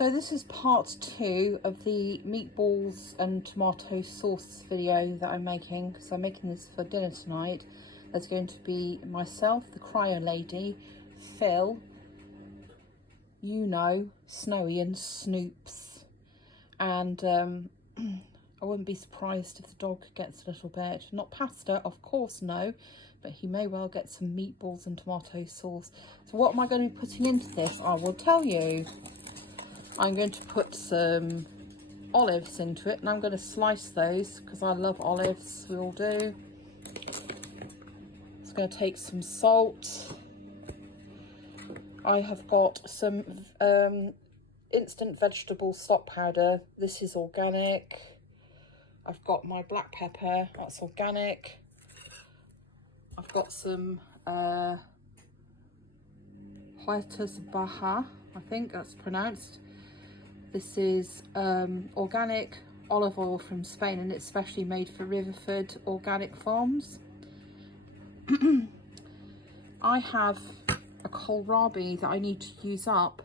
So this is part 2 of the meatballs and tomato sauce video that I'm making. So I'm making this for dinner tonight. There's going to be myself, the cryo lady, Phil, you know, Snowy and Snoops. And I wouldn't be surprised if the dog gets a little bit. Not pasta, of course, no. But he may well get some meatballs and tomato sauce. So what am I going to be putting into this? I will tell you. I'm going to put some olives into it, and I'm going to slice those because I love olives. We all do. It's going to take some salt. I have got some instant vegetable stock powder. This is organic. I've got my black pepper. That's organic. I've got some Huertas Baja, I think that's pronounced. This is organic olive oil from Spain, and it's specially made for Riverford Organic Farms. I have a kohlrabi that I need to use up,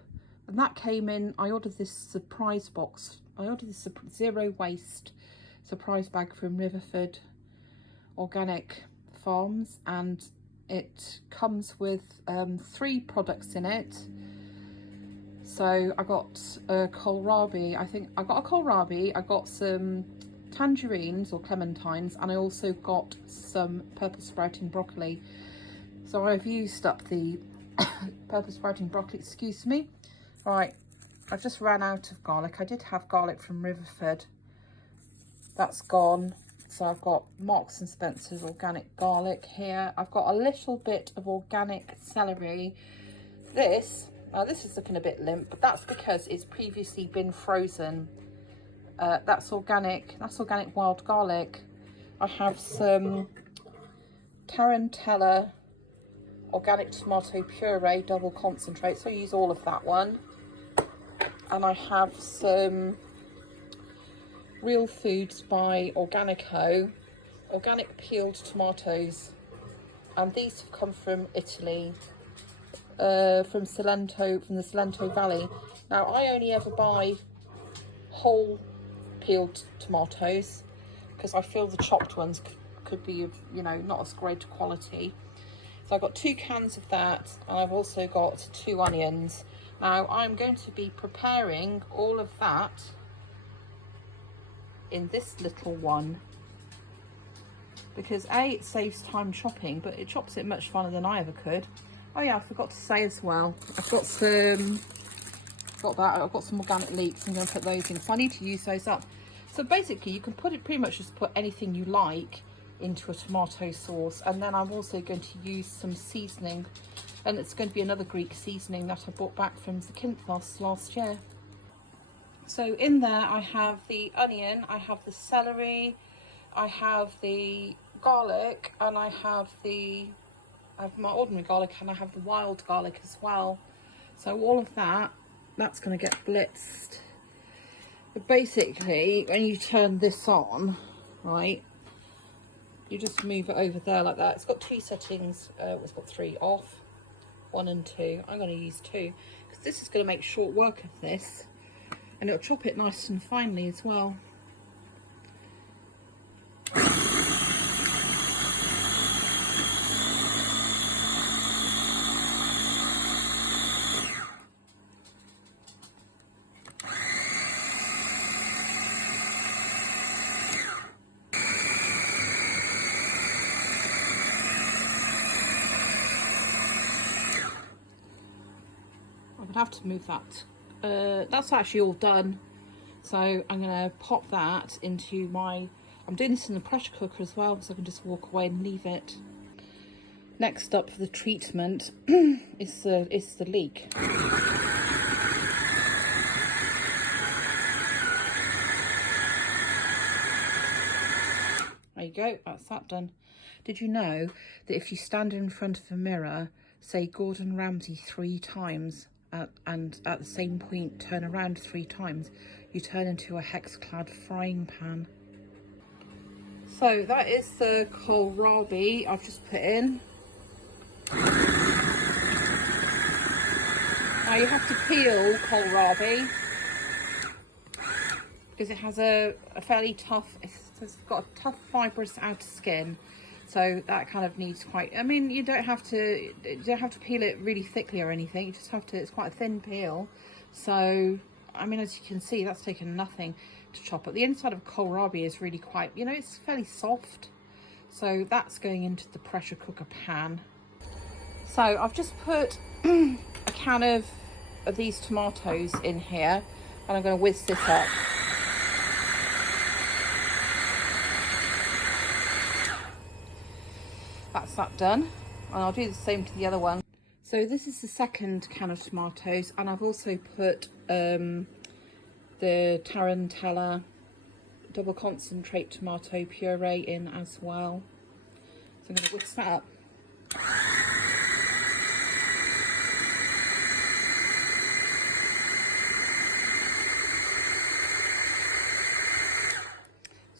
and that came in. I ordered this surprise box. I ordered this zero waste surprise bag from Riverford Organic Farms, and it comes with 3 products in it. So I got a kohlrabi. I think I got a kohlrabi. I got some tangerines or clementines, and I also got some purple sprouting broccoli. So I've used up the purple sprouting broccoli, excuse me. Right, I've just ran out of garlic. I did have garlic from Riverford. That's gone. So I've got Marks and Spencer's organic garlic here. I've got a little bit of organic celery. This is looking a bit limp, but that's because it's previously been frozen. That's organic wild garlic. I have some Tarantella organic tomato puree double concentrate, so I use all of that one. And I have some Real Foods by Organico organic peeled tomatoes, and these have come from Italy. From the Salento Valley. Now I only ever buy whole peeled tomatoes because I feel the chopped ones could be, you know, not as great quality. So I've got 2 cans of that, and I've also got 2 onions. Now I'm going to be preparing all of that in this little one because A, it saves time chopping, but it chops it much funner than I ever could. Oh yeah, I forgot to say as well, I've got some organic leeks. I'm going to put those in, so I need to use those up. So basically you can pretty much just put anything you like into a tomato sauce, and then I'm also going to use some seasoning, and it's going to be another Greek seasoning that I bought back from Zakynthos last year. So in there I have the onion, I have the celery, I have the garlic, and I have my ordinary garlic, and I have the wild garlic as well. So all of that's going to get blitzed. But basically, when you turn this on, right, you just move it over there like that. It's got 2 settings. It's got 3 off, 1 and 2. I'm going to use 2 because this is going to make short work of this, and it'll chop it nice and finely as well. Have to move that. That's actually all done, so I'm going to pop that into my, I'm doing this in the pressure cooker as well, so I can just walk away and leave it. Next up for the treatment is the leek. There you go, that's that done. Did you know that if you stand in front of a mirror, say Gordon Ramsay 3 times, and at the same point turn around 3 times, you turn into a hex-clad frying pan? So that is the kohlrabi I've just put in. Now you have to peel kohlrabi, because it has a fairly tough, it's got a tough fibrous outer skin. So that kind of needs quite, I mean, you don't have to peel it really thickly or anything. You just have to, it's quite a thin peel. So, I mean, as you can see, that's taken nothing to chop up. The inside of kohlrabi is really quite, you know, it's fairly soft. So that's going into the pressure cooker pan. So I've just put a can of these tomatoes in here, and I'm going to whiz this up. That's that done, and I'll do the same to the other one. So this is the second can of tomatoes, and I've also put the Tarantella double concentrate tomato puree in as well. So I'm going to whisk that up.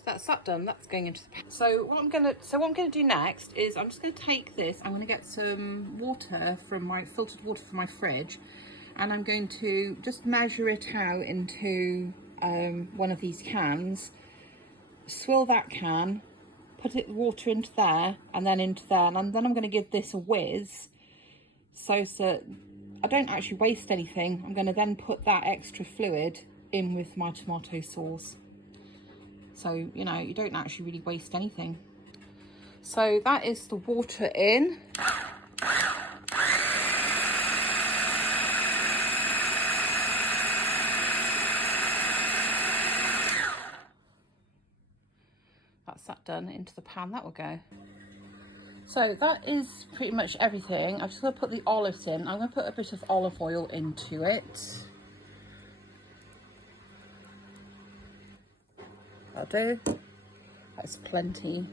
That's that done. That's going into the pan. So what I'm gonna do next is I'm just gonna take this. I'm gonna get some water from my filtered water from my fridge, and I'm going to just measure it out into one of these cans. Swill that can, put water into there, and then into there, and then I'm going to give this a whiz, so that I don't actually waste anything. I'm going to then put that extra fluid in with my tomato sauce. So, you know, you don't actually really waste anything. So that is the water in. That's that done into the pan, that will go. So that is pretty much everything. I'm just going to put the olives in. I'm going to put a bit of olive oil into it. That'll do. That's plenty.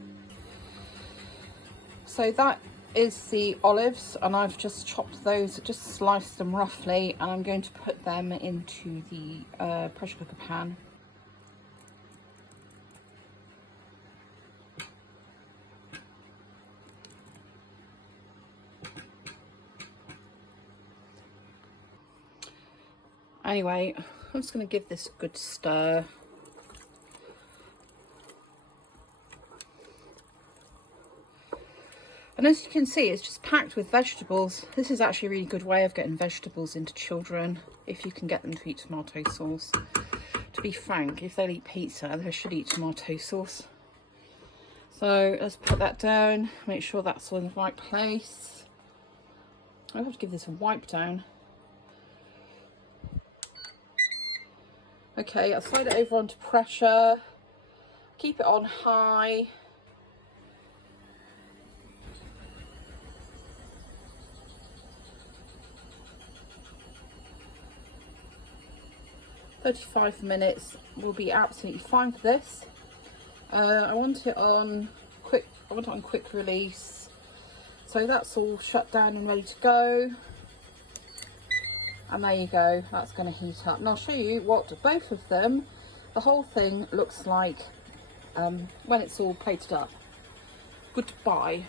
So that is the olives, and I've just chopped those, just sliced them roughly, and I'm going to put them into the pressure cooker pan. Anyway, I'm just going to give this a good stir. And as you can see, it's just packed with vegetables. This is actually a really good way of getting vegetables into children, if you can get them to eat tomato sauce. To be frank, if they'll eat pizza, they should eat tomato sauce. So let's put that down, make sure that's all in the right place. I have to give this a wipe down. Okay, I'll slide it over onto pressure. Keep it on high. "35 minutes will be absolutely fine for this." I want it on quick release. So that's all shut down and ready to go. And there you go, that's going to heat up. And I'll show you what both of them, the whole thing looks like when it's all plated up. Goodbye.